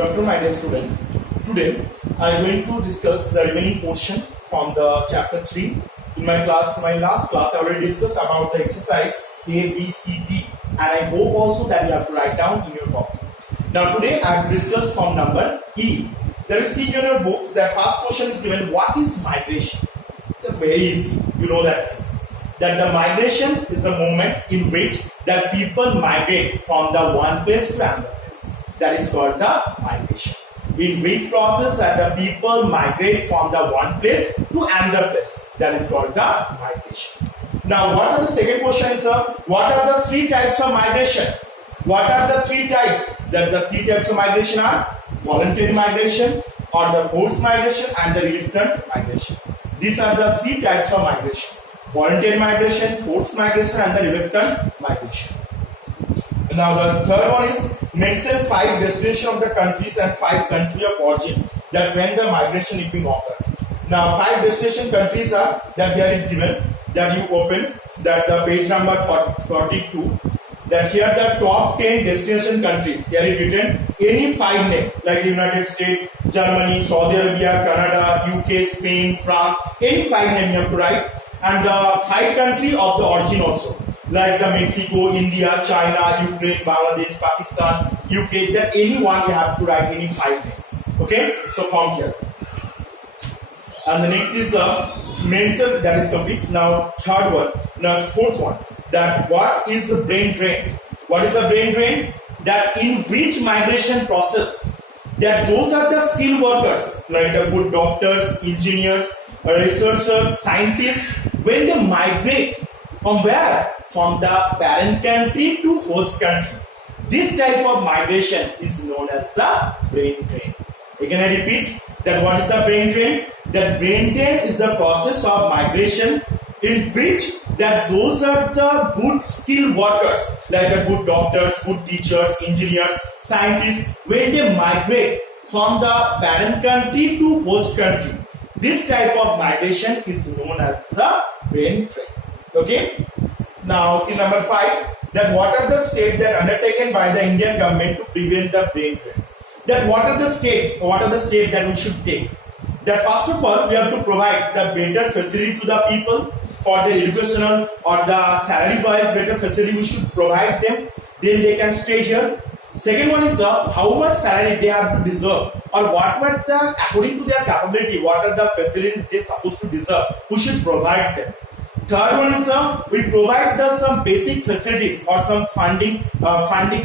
Good afternoon, my dear student. Today, I am going to discuss the remaining portion from the chapter 3. In my last class, I already discussed about the exercise A, B, C, D, and I hope also that you have to write down in your copy. Now, today I have discussed from number E. There you see in your books that first question is given, what is migration? That's very easy. You know that things. That the migration is the moment in which the people migrate from the one place to another place. That is called the migration. In which process that the people migrate from the one place to another place. That is called the migration. Now, what are the second question is, what are the three types of migration? What are the three types? That the three types of migration are voluntary migration, or the forced migration, and the reluctant migration. These are the three types of migration: voluntary migration, forced migration, and the reluctant migration. Now the third one is mention 5 destinations of the countries and 5 country of origin that when the migration is being occurred. Now 5 destination countries are that here is given, that you open that the page number 42, that here the top 10 destination countries. Here is written any 5 name like United States, Germany, Saudi Arabia, Canada, UK, Spain, France, any 5 name you have to write, and the 5 country of the origin also, like the Mexico, India, China, Ukraine, Bangladesh, Pakistan, UK, that any one you have to write any 5 names. Okay, so from here. And the next is the mention, that is complete. Now third one, now fourth one, that what is the brain drain? What is the brain drain? That in which migration process, that those are the skilled workers like the good doctors, engineers, researchers, scientists, when they migrate from where? From the parent country to host country. This type of migration is known as the brain drain. Again I repeat, that what is the brain drain? That brain drain is the process of migration in which that those are the good skilled workers like the good doctors, good teachers, engineers, scientists, when they migrate from the parent country to host country. This type of migration is known as the brain drain. Okay. Now see number 5, that what are the steps that undertaken by the Indian government to prevent the brain drain? That what are the steps that we should take? That first of all, we have to provide the better facility to the people for their educational or the salary wise better facility we should provide them. Then they can stay here. Second one is how much salary they have to deserve, or what were the, according to their capability, what are the facilities they supposed to deserve, who should provide them. Third one is we provide some basic facilities or some funding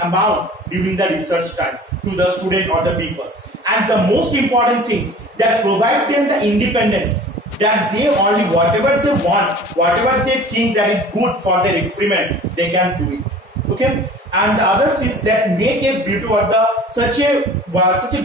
amount during the research time to the student or the peoples. And the most important things, that provide them the independence, that they only whatever they want, whatever they think that is good for their experiment, they can do it. Okay. And the others is that make a beauty or such a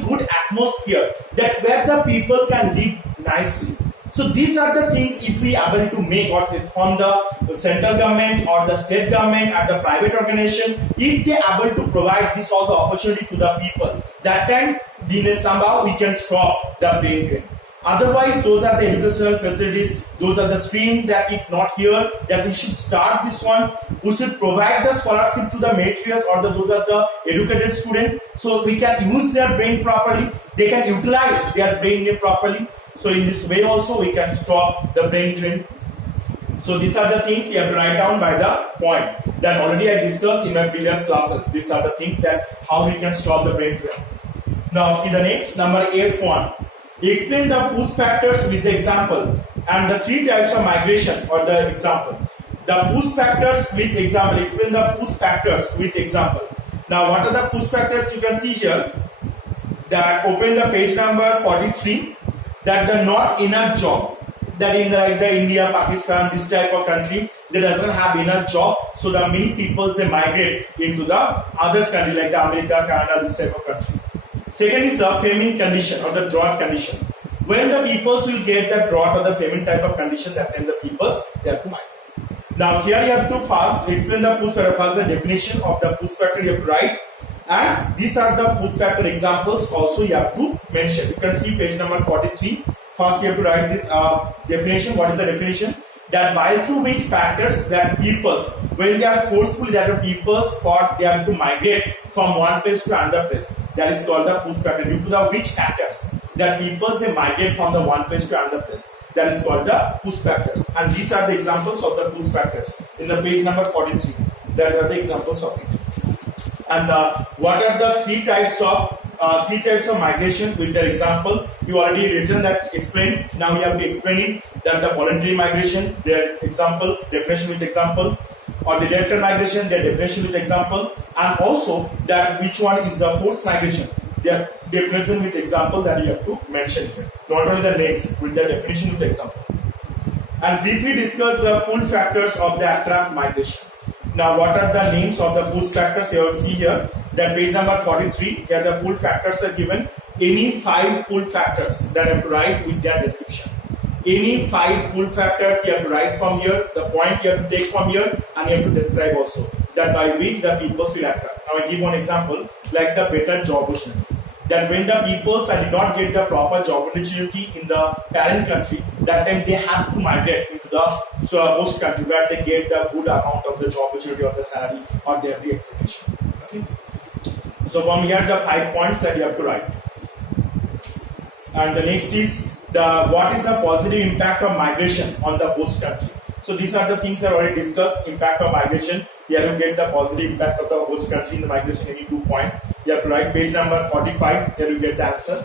good atmosphere that where the people can live nicely. So these are the things if we are able to make or from the central government or the state government and the private organization, if they are able to provide this all the opportunity to the people, that time then somehow we can stop the brain drain. Otherwise, those are the educational facilities, those are the stream that is not here, that we should start this one. We should provide the scholarship to the materials or those are the educated students, so we can use their brain properly, they can utilize their brain properly. So in this way also we can stop the brain drain. So these are the things you have to write down by the point that already I discussed in my previous classes. These are the things that how we can stop the brain drain. Now see the next, number F1. Explain the push factors with the example and the 3 types of migration or the example. The push factors with example. Explain the push factors with example. Now what are the push factors you can see here? That open the page number 43. That the not enough job, that in the India, Pakistan, this type of country, they doesn't have enough job, so the many people they migrate into the other country like the America, Canada, this type of country. Second is the famine condition or the drought condition. When the peoples will get the drought or the famine type of condition, that then the peoples they have to migrate. Now here you have to first explain the push factor, first the definition of the push factor you have to write. And these are the push factor examples also you have to mention. You can see page number 43. First you have to write this definition. What is the definition? That by through which factors that peoples, when they are forcefully that peoples thought they have to migrate from one place to another place. That is called the push factor. Due to the which factors that people they migrate from the one place to another place. That is called the push factors. And these are the examples of the push factors in the page number 43. That are the examples of it. And what are the three types of migration with their example? You already written that explain. Now you have to explain that the voluntary migration, their example, definition with example, or the directed migration, their definition with example, and also that which one is the forced migration, their definition with example that you have to mention here. Not only the names, with their definition with example. And briefly discuss the pull factors of the attract migration. Now, what are the names of the pull factors? You will see here that page number 43. Here the pull factors are given. Any 5 pull factors that I have to write with their description. Any 5 pull factors you have to write from here. The point you have to take from here, and you have to describe also that by which the people will attract. Now, I give one example like the better job opportunity. That when the peoples did not get the proper job opportunity in the parent country, that time they have to migrate into the host country where they get the good amount of the job opportunity or the salary or their expectation. Okay. So from here the 5 points that you have to write. And the next is what is the positive impact of migration on the host country. So these are the things I already discussed. Impact of migration. Here you get the positive impact of the host country in the migration. Any 2 points. You have to write page number 45. Here you get the answer.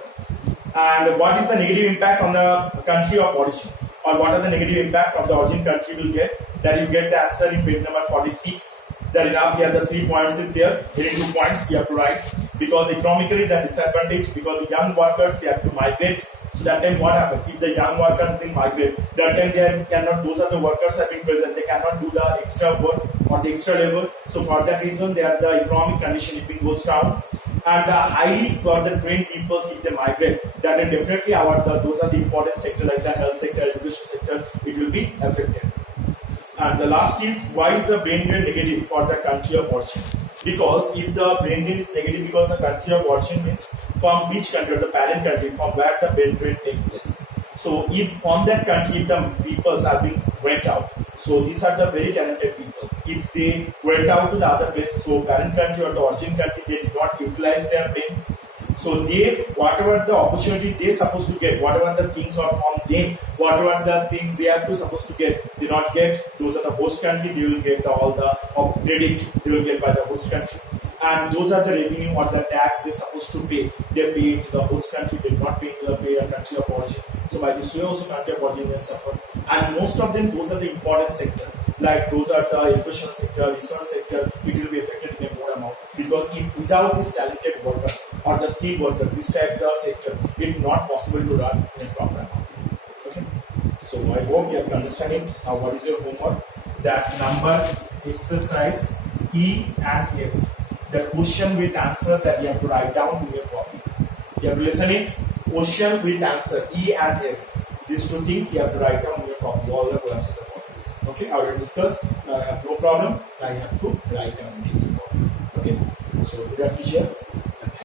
And what is the negative impact on the country of origin, or what are the negative impact of the origin country will get? That you get the answer in page number 46. That enough. Here the 3 points is there. Any 2 points you have to write, because economically the disadvantage, because the young workers they have to migrate. So that time what happens? If the young workers will migrate, that time they cannot, those are the workers have been present, they cannot do the extra work or the extra labor. So for that reason, they are the economic condition if it goes down. And the highly got the trained people if they migrate, that is definitely those are the important sector like the health sector, education sector, it will be affected. And the last is, why is the brain drain negative for the country of origin? Because if the brain drain is negative because the country of origin means from which country, the parent country, from where the brain drain takes place. So if from that country, if the peoples are being went out, so these are the very talented peoples. If they went out to the other place, so parent country or the origin country, they did not utilize their brain. So they, whatever the opportunity they supposed to get, whatever the things are from them, whatever the things they are supposed to get, they not get. Those are the host country. They will get all the credit they will get by the host country, and those are the revenue or the tax they supposed to pay. They pay it to the host country. They not pay to the country of origin. So by this way also country of origin will suffer. And most of them, those are the important sector. Like those are the education sector, research sector, it will be affected in a more amount, because if without these talented workers or the skilled workers, this type of sector, it is not possible to run in a proper amount. Okay. So I hope you have to understand it. Now what is your homework? That number exercise E and F. The question with answer that you have to write down in your copy. You have to listen it. Question with answer E and F. These 2 things you have to write down in your copy. All the answers for this. Okay, I will discuss. I have no problem. I have to write down in your copy. Okay, so good afternoon.